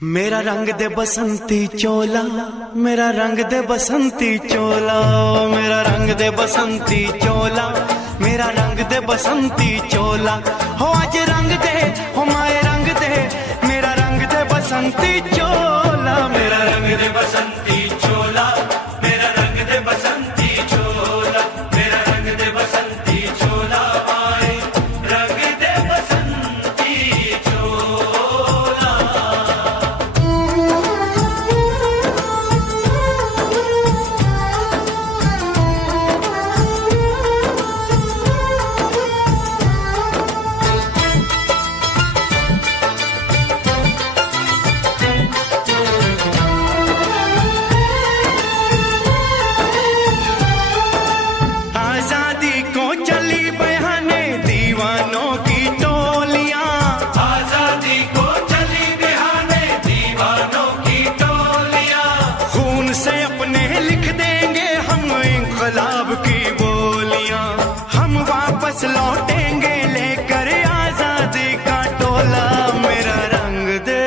मेरा रंग दे बसंती चोला, मेरा रंग दे बसंती चोला, मेरा रंग दे बसंती चोला, मेरा रंग दे बसंती चोला। हो आज रंग दे, हो माए रंग दे, मेरा रंग दे बसंती चोला, मेरा रंग दे बसंती चोला, मेरा रंग दे बसंती चोला, मेरा रंग दे बसंती चोला, माए रंग दे बसंती चोला। आजादी को चली बहाने दीवानों की टोलियां, आजादी को चली बहाने दीवानों की टोलियां। खून से अपने लिख देंगे हम इंकलाब की बोलियां, हम वापस लौटेंगे लेकर आजादी का टोला। मेरा रंग दे,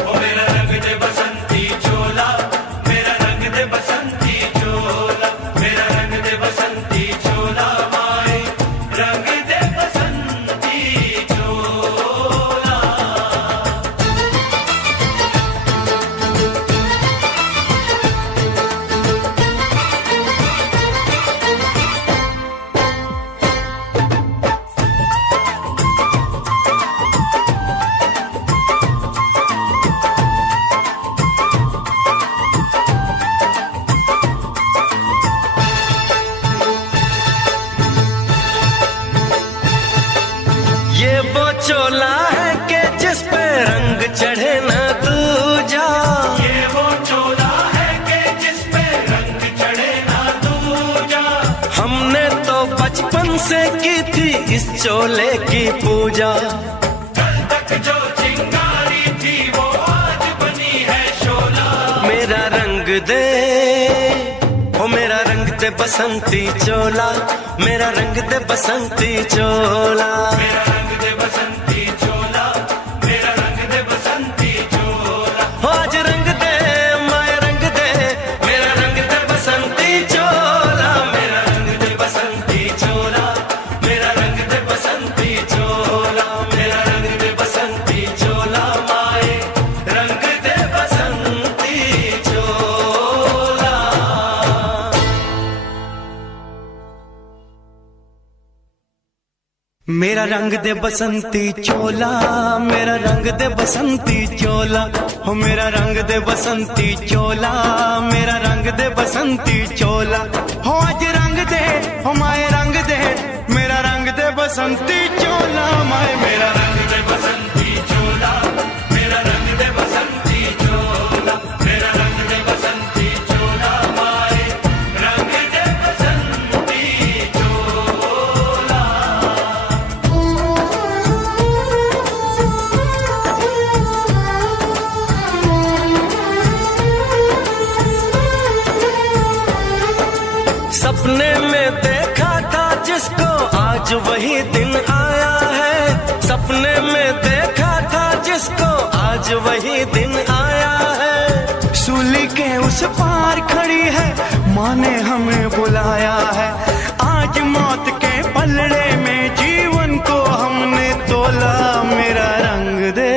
ओ मेरा रंग दे बसंती चोला, मेरा रंग दे बसंती चोला, मेरा रंग दे बसंती चोला, माए रंग दे बसंती चोला। ये वो चोला है कि जिस पे रंग चढ़े ना दूजा, ये वो चोला है कि जिस पे रंग चढ़े ना दूजा। हमने तो बचपन से की थी इस चोले की पूजा, कल तक जो चिंगारी थी वो आज बनी है शोला। मेरा रंग दे, ओ मेरा रंग दे बसंती चोला, मेरा रंग दे बसंती चोला, मेरा रंग दे बसंती चोला, मेरा रंग दे बसंती चोला। हो आज रंग दे, माया रंग दे, मेरा रंग दे बसंती चोला, मेरा रंग दे बसंती चोला, मेरा रंग दे बसंती चोला, मेरा रंग दे बसंती चोला, माए रंग दे बसंती चोला। मेरा रंग दे बसंती चोला, मेरा रंग दे बसंती चोला, हो मेरा रंग दे बसंती चोला, मेरा रंग दे बसंती चोला। हो आज रंग दे, हो माए रंग दे, मेरा रंग दे बसंती चोला, माए मेरा रंग दे बसंती चोला, मेरा रंग दे बसंती चोला, मेरा रंग दे बसंती चोला, माए रंग दे बसंती चोला। सपने में देखा था जिसको आज वही दिन आया है, सपने में देखा था जिसको आज वही दिन आया है। सूली के उस पार खड़ी है, माँ ने हमें बुलाया है। आज मौत के पलड़े में जीवन को हमने तोला। मेरा रंग दे,